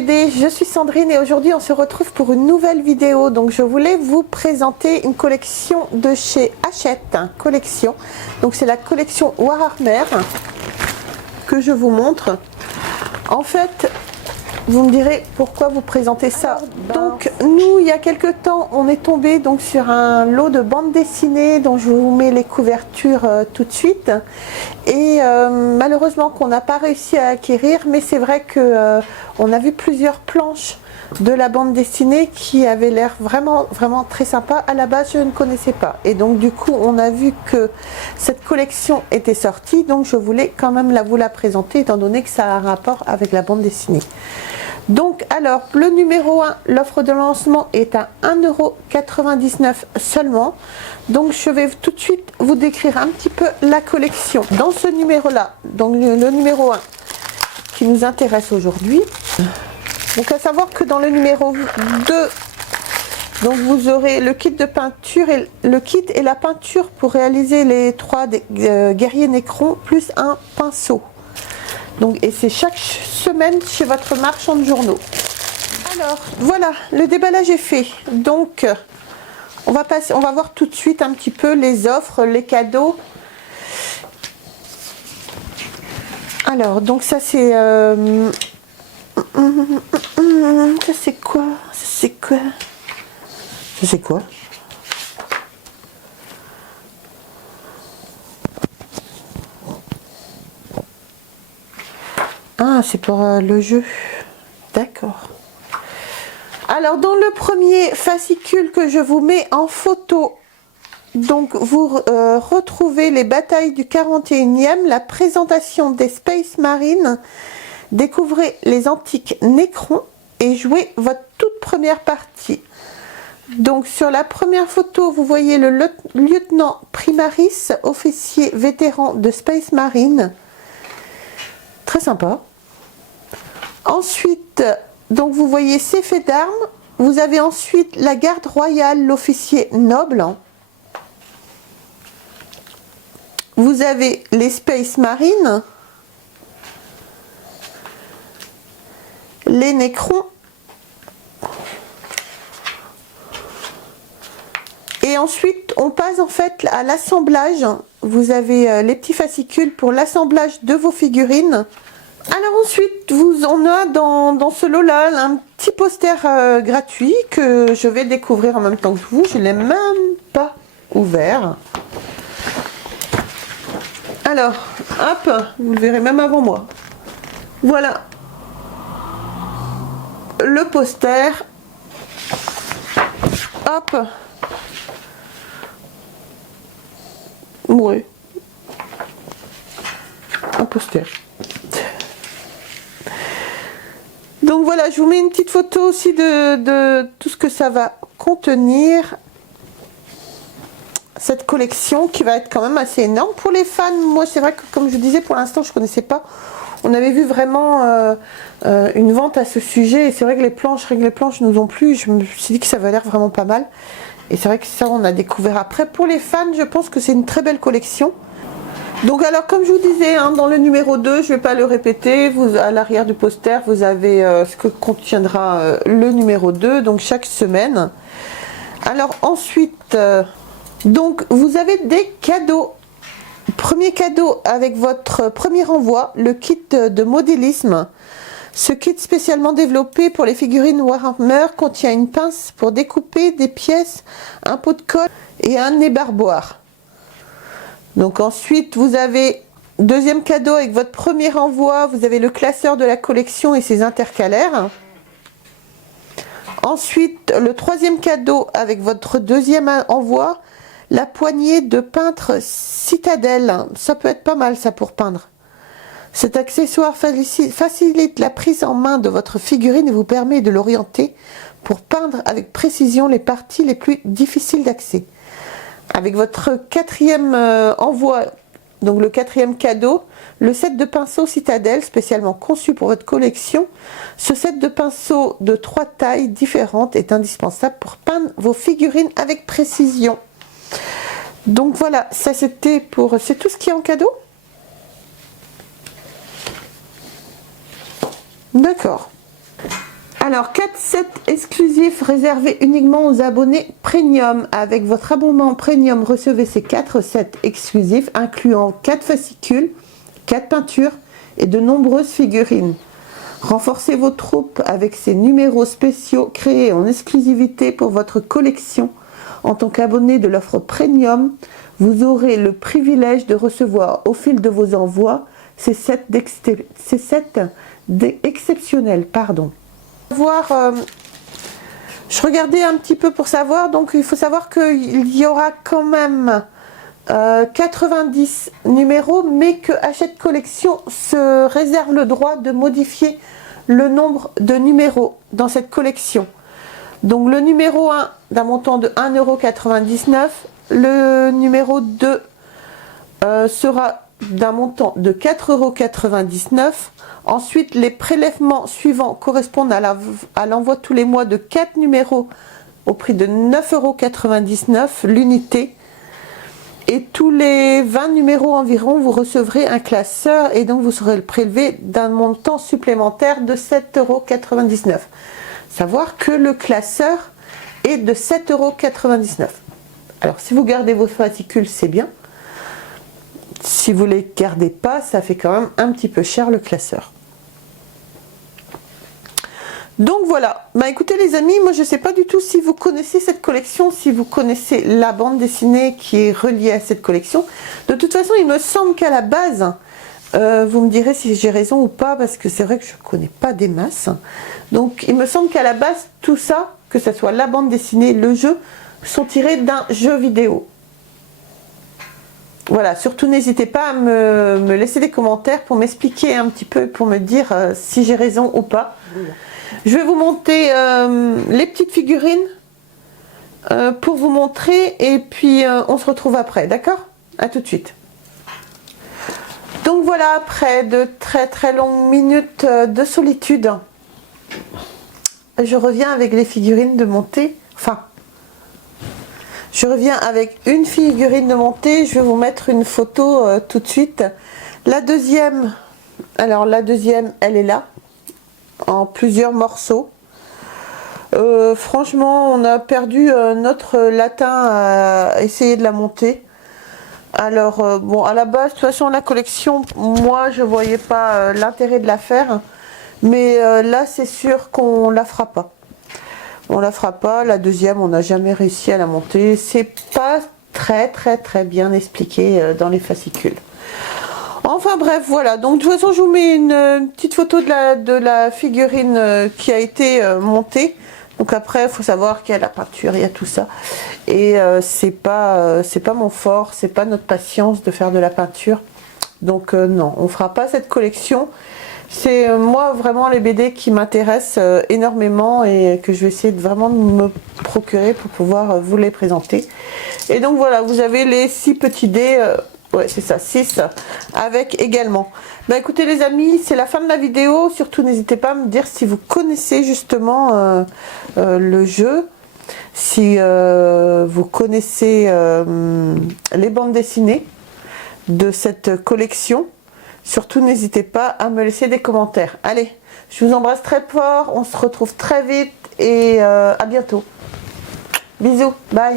BD, je suis Sandrine et aujourd'hui on se retrouve pour une nouvelle vidéo. Donc je voulais vous présenter une collection de chez Hachette, collection. Donc c'est la collection Warhammer que je vous montre. En fait, vous me direz pourquoi vous présentez ça. Donc nous, il y a quelques temps, on est tombé donc sur un lot de bandes dessinées dont je vous mets les couvertures tout de suite. Et malheureusement qu'on n'a pas réussi à acquérir, mais c'est vrai que on a vu plusieurs planches de la bande dessinée qui avait l'air vraiment très sympa. À la base, je ne connaissais pas. Et donc du coup, on a vu que cette collection était sortie. Donc je voulais quand même vous la présenter étant donné que ça a un rapport avec la bande dessinée. Donc alors, le numéro 1, l'offre de lancement est à 1,99 € seulement. Donc je vais tout de suite vous décrire un petit peu la collection. Dans ce numéro-là, donc le numéro 1 qui nous intéresse aujourd'hui. Donc à savoir que dans le numéro 2, donc vous aurez le kit de peinture et le kit et la peinture pour réaliser les 3 guerriers Necrons plus un pinceau. Donc, et c'est chaque semaine chez votre marchand de journaux. Alors voilà, le déballage est fait. Donc on va voir tout de suite un petit peu les offres, les cadeaux. Alors donc ça c'est ça c'est quoi? Ça c'est quoi? Ça c'est quoi? Ah, c'est pour le jeu. D'accord. Alors, dans le premier fascicule que je vous mets en photo, donc vous retrouvez les batailles du 41e, la présentation des Space Marines, découvrez les antiques Necrons et jouez votre toute première partie. Donc, sur la première photo, vous voyez le lieutenant Primaris, officier vétéran de Space Marine. Très sympa. Ensuite, donc vous voyez ces faits d'armes. Vous avez ensuite la garde royale, l'officier noble. Vous avez les Space Marines, les Necrons. Et ensuite, on passe en fait à l'assemblage. Vous avez les petits fascicules pour l'assemblage de vos figurines. Alors ensuite, on a dans ce lot-là un petit poster gratuit que je vais découvrir en même temps que vous. Je ne l'ai même pas ouvert. Alors, hop, vous le verrez même avant moi. Voilà. Le poster. Hop. Ouais. Un poster. Donc voilà, je vous mets une petite photo aussi de tout ce que ça va contenir. Cette collection qui va être quand même assez énorme. Pour les fans, moi c'est vrai que comme je disais, pour l'instant je ne connaissais pas. On avait vu vraiment une vente à ce sujet. Et c'est vrai que les planches nous ont plu. Je me suis dit que ça avait l'air vraiment pas mal. Et c'est vrai que ça on a découvert après. Pour les fans, je pense que c'est une très belle collection. Donc alors comme je vous disais, hein, dans le numéro 2, je ne vais pas le répéter, à l'arrière du poster, vous avez ce que contiendra le numéro 2, donc chaque semaine. Alors ensuite, donc vous avez des cadeaux. Premier cadeau avec votre premier envoi, le kit de modélisme. Ce kit spécialement développé pour les figurines Warhammer contient une pince pour découper des pièces, un pot de colle et un ébarboir. Donc ensuite, vous avez deuxième cadeau avec votre premier envoi, vous avez le classeur de la collection et ses intercalaires. Ensuite, le troisième cadeau avec votre deuxième envoi, la poignée de peintre Citadelle. Ça peut être pas mal ça pour peindre. Cet accessoire facilite la prise en main de votre figurine et vous permet de l'orienter pour peindre avec précision les parties les plus difficiles d'accès. Avec votre quatrième envoi, donc le quatrième cadeau, le set de pinceaux Citadelle spécialement conçu pour votre collection. Ce set de pinceaux de 3 tailles différentes est indispensable pour peindre vos figurines avec précision. Donc voilà, ça c'était pour... C'est tout ce qui est en cadeau? D'accord. Alors 4 sets exclusifs réservés uniquement aux abonnés premium. Avec votre abonnement premium, recevez ces 4 sets exclusifs incluant 4 fascicules, 4 peintures et de nombreuses figurines. Renforcez vos troupes avec ces numéros spéciaux créés en exclusivité pour votre collection. En tant qu'abonné de l'offre premium, vous aurez le privilège de recevoir au fil de vos envois ces sets exceptionnels. Je regardais un petit peu pour savoir, donc il faut savoir qu'il y aura quand même 90 numéros, mais que Hachette Collection se réserve le droit de modifier le nombre de numéros dans cette collection. Donc le numéro 1 d'un montant de 1,99 €, le numéro 2 sera d'un montant de 4,99 €. Ensuite, les prélèvements suivants correspondent à l'envoi tous les mois de 4 numéros au prix de 9,99 € l'unité. Et tous les 20 numéros environ, vous recevrez un classeur et donc vous serez prélevé d'un montant supplémentaire de 7,99 €. Savoir que le classeur est de 7,99 €. Alors si vous gardez vos fascicules, c'est bien. Si vous ne les gardez pas, ça fait quand même un petit peu cher le classeur. Donc voilà, bah écoutez les amis, moi je ne sais pas du tout si vous connaissez cette collection, si vous connaissez la bande dessinée qui est reliée à cette collection. De toute façon, il me semble qu'à la base, vous me direz si j'ai raison ou pas, parce que c'est vrai que je ne connais pas des masses. Donc il me semble qu'à la base, tout ça, que ce soit la bande dessinée, le jeu, sont tirés d'un jeu vidéo. Voilà, surtout n'hésitez pas à me laisser des commentaires pour m'expliquer un petit peu, pour me dire si j'ai raison ou pas. Je vais vous monter les petites figurines pour vous montrer et puis on se retrouve après, d'accord? À tout de suite. Donc voilà, après de très longues minutes de solitude, je reviens avec les figurines de montée. Enfin, je reviens avec une figurine de montée. Je vais vous mettre une photo tout de suite. La deuxième, alors la deuxième, elle est là, en plusieurs morceaux. Franchement, on a perdu notre latin à essayer de la monter. Alors, bon, à la base, de toute façon, la collection, moi, je voyais pas l'intérêt de la faire. Mais là, c'est sûr qu'on la fera pas. On la fera pas. La deuxième, on n'a jamais réussi à la monter. C'est pas très bien expliqué dans les fascicules. Enfin bref, voilà. Donc de toute façon, je vous mets une petite photo de la figurine qui a été montée. Donc après, il faut savoir qu'il y a la peinture, il y a tout ça. Et c'est pas mon fort, c'est pas notre patience de faire de la peinture. Donc non, on fera pas cette collection. C'est moi vraiment les BD qui m'intéressent énormément et que je vais essayer de vraiment me procurer pour pouvoir vous les présenter. Et donc voilà, vous avez les 6 petits dés, ouais c'est ça, 6 avec également. Bah écoutez les amis, c'est la fin de la vidéo. Surtout n'hésitez pas à me dire si vous connaissez justement le jeu, si vous connaissez les bandes dessinées de cette collection. Surtout, n'hésitez pas à me laisser des commentaires. Allez, je vous embrasse très fort. On se retrouve très vite et à bientôt. Bisous, bye.